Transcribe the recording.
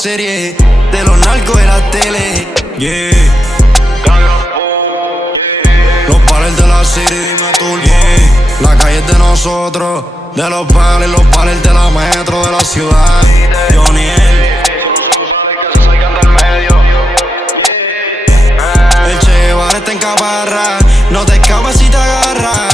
serie, de los narcos de la tele. Yeah. Los pares de la city, dime turbo. Yeah. La calle es de nosotros, de los pares de la metro, de la ciudad. Joniel. El Che Guevara está en Caparra, no te escapas si te agarra.